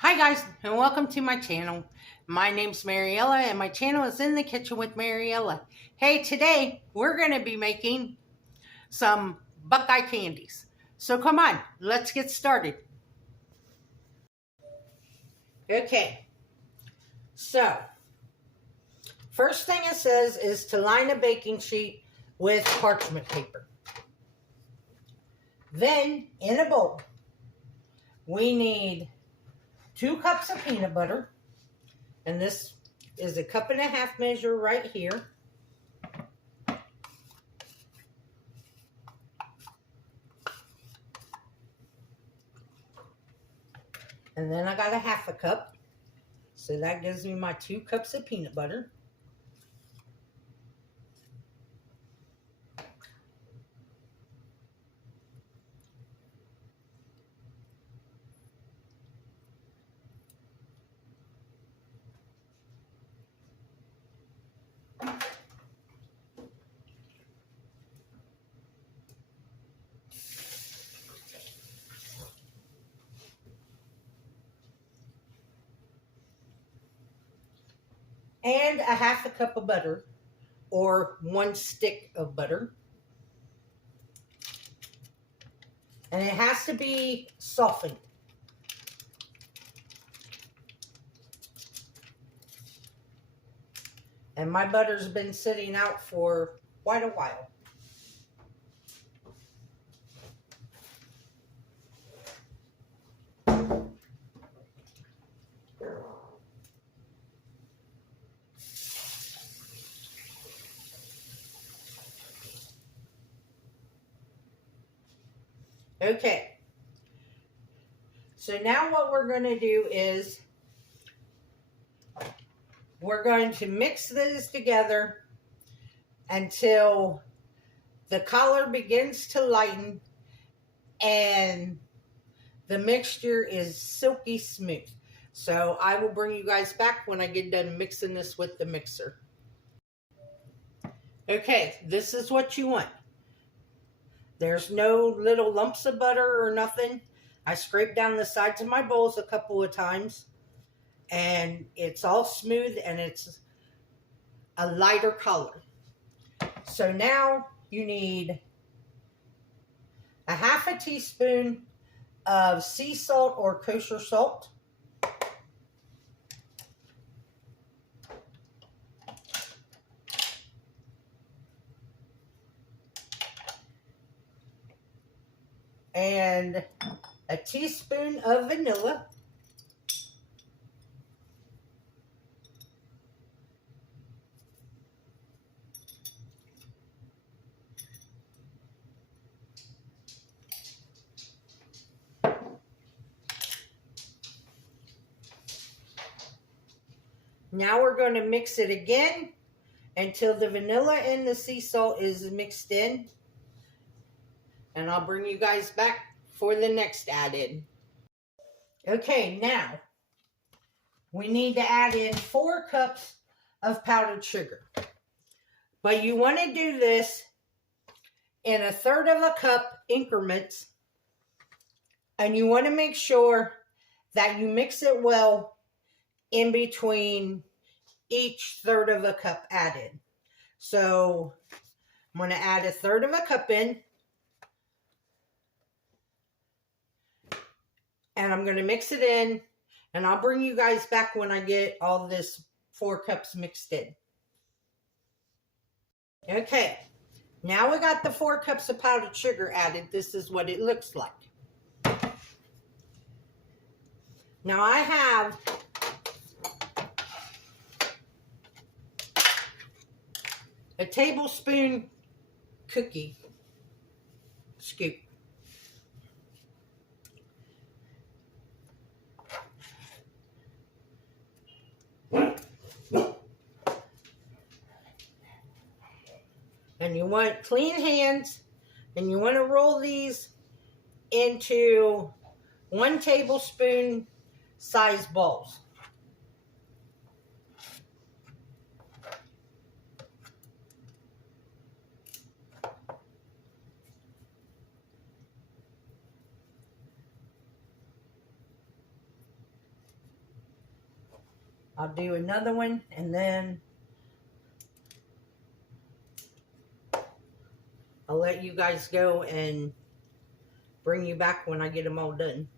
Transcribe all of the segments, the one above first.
Hi guys, and welcome to my channel. My name's Mariella, and my channel is In the Kitchen with Mariella. Hey, today we're going to be making some Buckeye candies. So come on, let's get started. Okay, so first thing it says is to line a baking sheet with parchment paper. Then, in a bowl, we need 2 cups of peanut butter, and this is a 1.5 cup measure right here. And then I got a 1/2 cup. So that gives me my 2 cups of peanut butter. And a 1/2 cup of butter, or 1 stick of butter. And it has to be softened. And my butter's been sitting out for quite a while. Okay. So now what we're going to do is we're going to mix these together until the color begins to lighten and the mixture is silky smooth. So I will bring you guys back when I get done mixing this with the mixer. Okay, this is what you want. There's no little lumps of butter or nothing. I scraped down the sides of my bowls a couple of times, and it's all smooth and it's a lighter color. So now you need a 1/2 teaspoon of sea salt or kosher salt. And a teaspoon of vanilla. Now we're going to mix it again until the vanilla and the sea salt is mixed in. And I'll bring you guys back for the next add-in. Okay, now we need to add in 4 cups of powdered sugar. But you want to do this in 1/3 cup increments. And you want to make sure that you mix it well in between each 1/3 cup added. So I'm going to add 1/3 cup in. And I'm going to mix it in. And I'll bring you guys back when I get all this 4 cups mixed in. Okay. Now we got the 4 cups of powdered sugar added. This is what it looks like. Now I have a tablespoon cookie scoop. And you want clean hands, and you want to roll these into 1 tablespoon size balls. I'll do another one, and then I'll let you guys go and bring you back when I get them all done.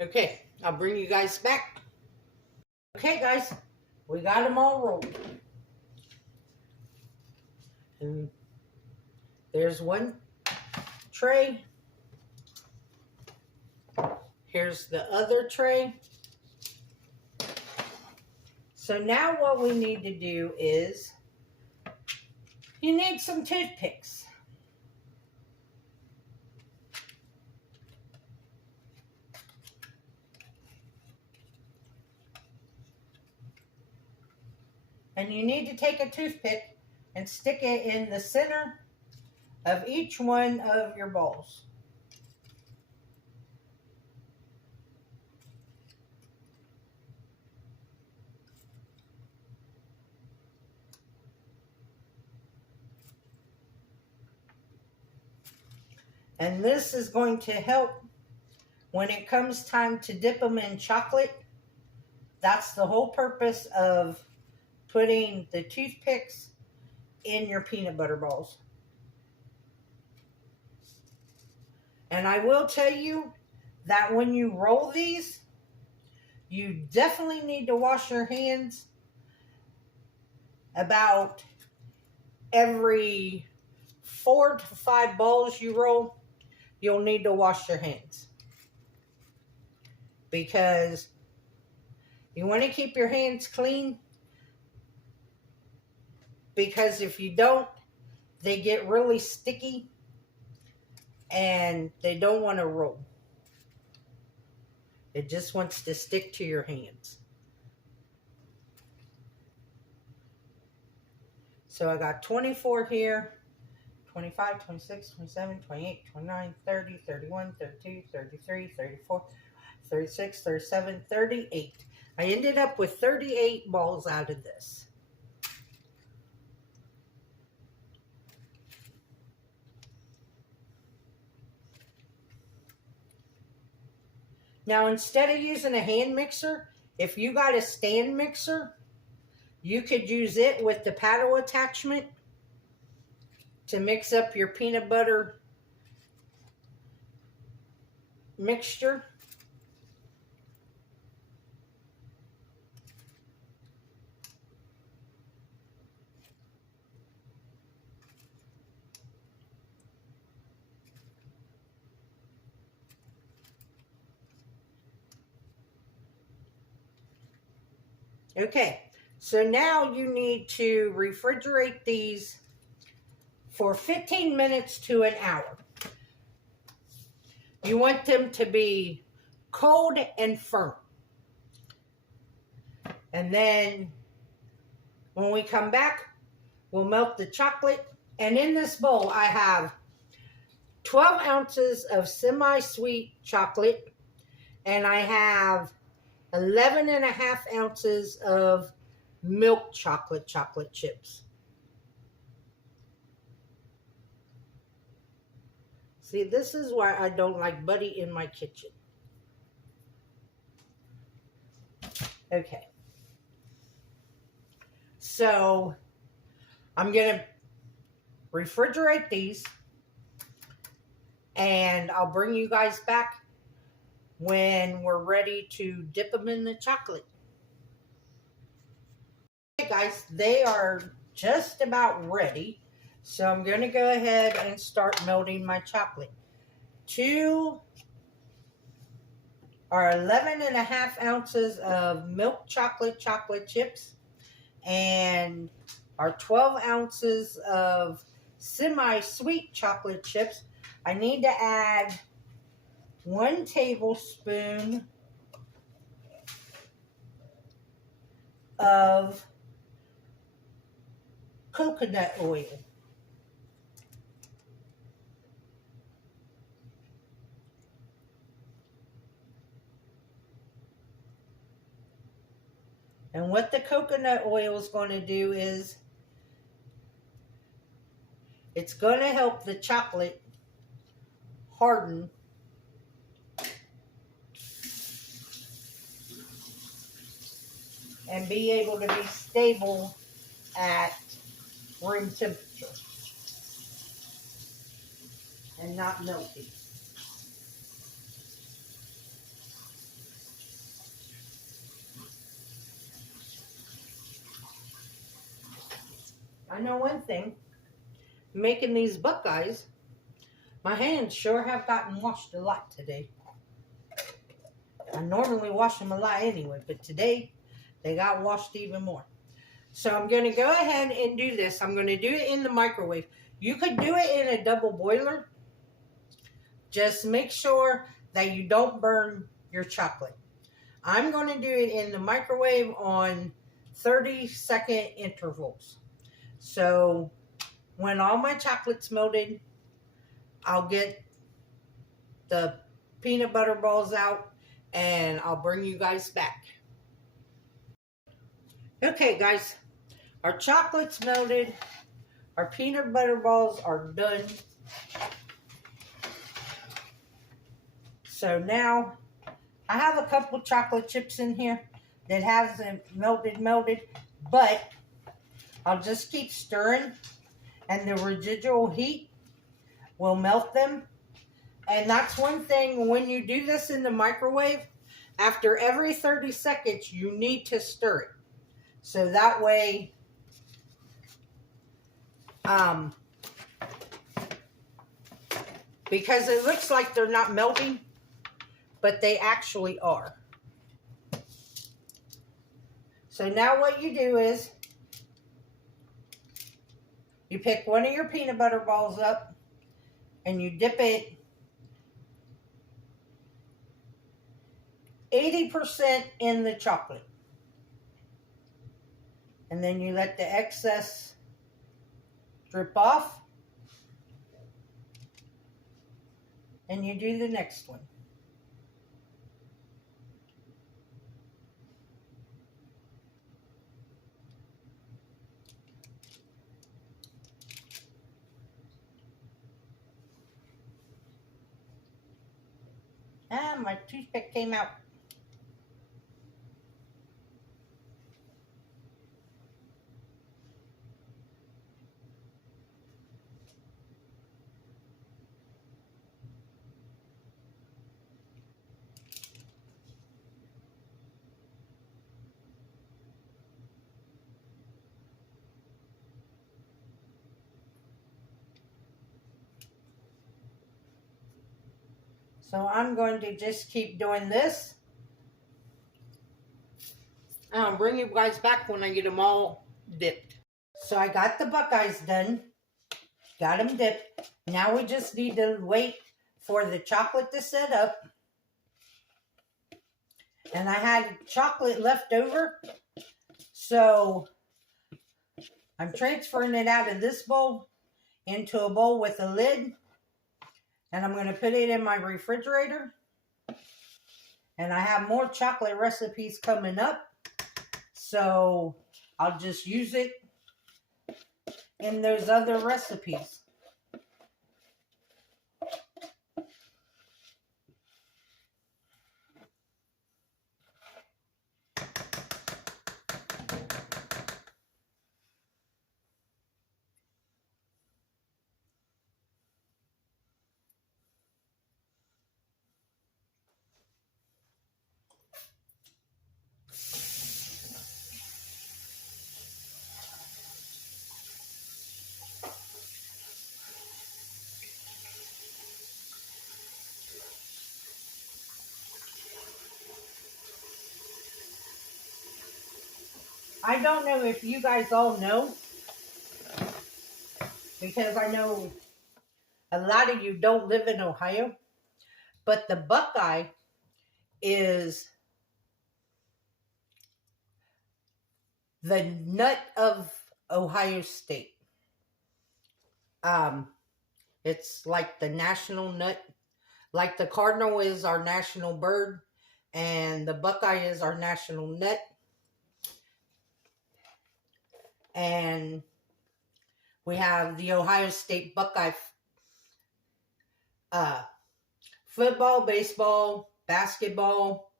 Okay, I'll bring you guys back. Okay, guys, we got them all rolled. And there's one tray. Here's the other tray. So now what we need to do is, you need some toothpicks. And you need to take a toothpick and stick it in the center of each one of your balls. And this is going to help when it comes time to dip them in chocolate. That's the whole purpose of putting the toothpicks in your peanut butter balls. And I will tell you that when you roll these, you definitely need to wash your hands about every 4 to 5 balls you roll. You'll need to wash your hands, because you want to keep your hands clean, because if you don't, they get really sticky and they don't want to roll. It just wants to stick to your hands. So I got 24 here, 25, 26, 27, 28, 29, 30, 31, 32, 33, 34, 36, 37, 38. I ended up with 38 balls out of this. Now, instead of using a hand mixer, if you got a stand mixer, you could use it with the paddle attachment to mix up your peanut butter mixture. Okay, so now you need to refrigerate these for 15 minutes to an hour. You want them to be cold and firm. And then when we come back, we'll melt the chocolate. And in this bowl, I have 12 ounces of semi-sweet chocolate, and I have 11.5 ounces of milk chocolate chips. See, this is why I don't like Buddy in my kitchen. Okay. So I'm going to refrigerate these, and I'll bring you guys back when we're ready to dip them in the chocolate. Okay, guys, they are just about ready. So I'm going to go ahead and start melting my chocolate. 2 or 11.5 ounces of milk chocolate chips, and our 12 ounces of semi-sweet chocolate chips. I need to add 1 tablespoon of coconut oil. And what the coconut oil is going to do is it's going to help the chocolate harden. And be able to be stable at room temperature and not melty. I know one thing, making these Buckeyes, my hands sure have gotten washed a lot today. I normally wash them a lot anyway, but today they got washed even more. So I'm going to go ahead and do this. I'm going to do it in the microwave. You could do it in a double boiler. Just make sure that you don't burn your chocolate. I'm going to do it in the microwave on 30-second intervals. So when all my chocolate's melted, I'll get the peanut butter balls out and I'll bring you guys back. Okay, guys, our chocolate's melted. Our peanut butter balls are done. So now I have a couple chocolate chips in here that hasn't melted, but I'll just keep stirring and the residual heat will melt them. And that's one thing, when you do this in the microwave, after every 30 seconds, you need to stir it. So that way, because it looks like they're not melting, but they actually are. So now what you do is, you pick one of your peanut butter balls up and you dip it 80% in the chocolate. And then you let the excess drip off. And you do the next one. Ah, my toothpick came out. So I'm going to just keep doing this. And I'll bring you guys back when I get them all dipped. So I got the Buckeyes done. Got them dipped. Now we just need to wait for the chocolate to set up. And I had chocolate left over. So I'm transferring it out of this bowl into a bowl with a lid. And I'm going to put it in my refrigerator. And I have more chocolate recipes coming up. So I'll just use it in those other recipes. I don't know if you guys all know, because I know a lot of you don't live in Ohio, but the Buckeye is the nut of Ohio State. It's like the national nut. Like the cardinal is our national bird, and the Buckeye is our national nut. And we have the Ohio State Buckeye football, baseball, basketball,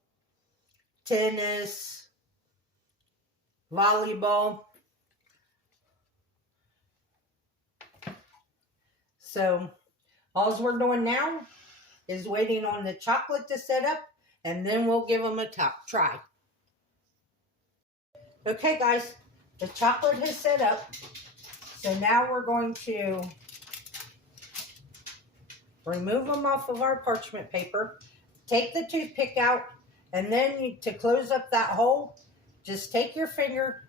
tennis, volleyball. So all we're doing now is waiting on the chocolate to set up, and then we'll give them a try. Okay guys, the chocolate has set up. So now we're going to remove them off of our parchment paper, take the toothpick out, and then to close up that hole, just take your finger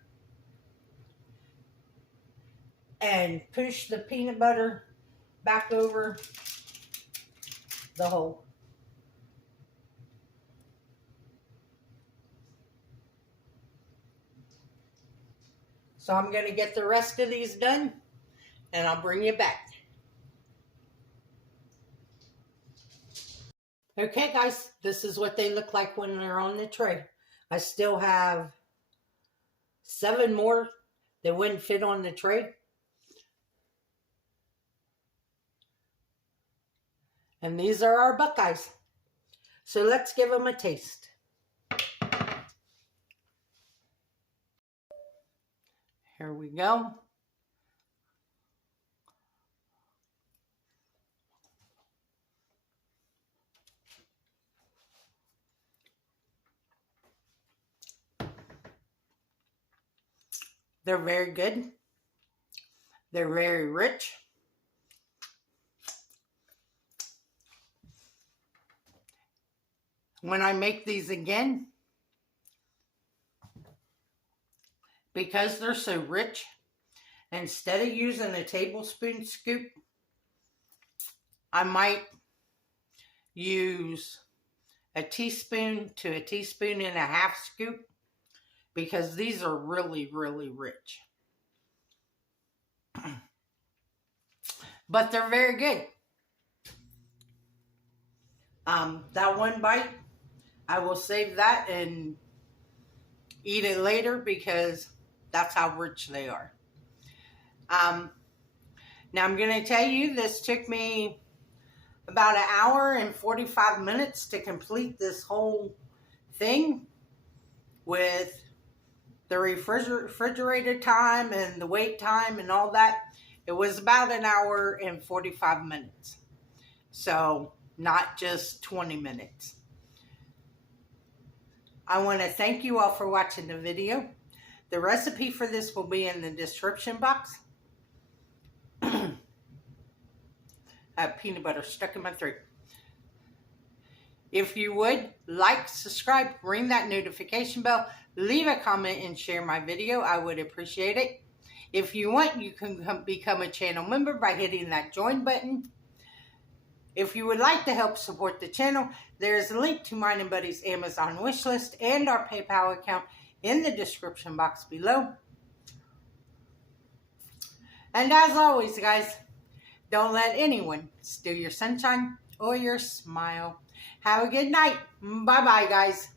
and push the peanut butter back over the hole. So I'm going to get the rest of these done, and I'll bring you back. Okay guys, this is what they look like when they're on the tray. I still have 7 more that wouldn't fit on the tray. And these are our Buckeyes. So let's give them a taste. Here we go. They're very good. They're very rich. When I make these again, because they're so rich, instead of using a tablespoon scoop, I might use a teaspoon to a teaspoon and a half scoop, because these are really, really rich. But they're very good. That one bite, I will save that and eat it later because that's how rich they are. Now I'm going to tell you, this took me about 1 hour and 45 minutes to complete this whole thing with the refrigerator time and the wait time and all that. It was about 1 hour and 45 minutes. So not just 20 minutes. I want to thank you all for watching the video. The recipe for this will be in the description box. I have peanut butter stuck in my throat. If you would, like, subscribe, ring that notification bell, leave a comment, and share my video. I would appreciate it. If you want, you can become a channel member by hitting that join button. If you would like to help support the channel, there is a link to mine and Buddy's Amazon wishlist and our PayPal account in the description box below. And as always, guys, don't let anyone steal your sunshine or your smile. Have a good night. Bye-bye, guys.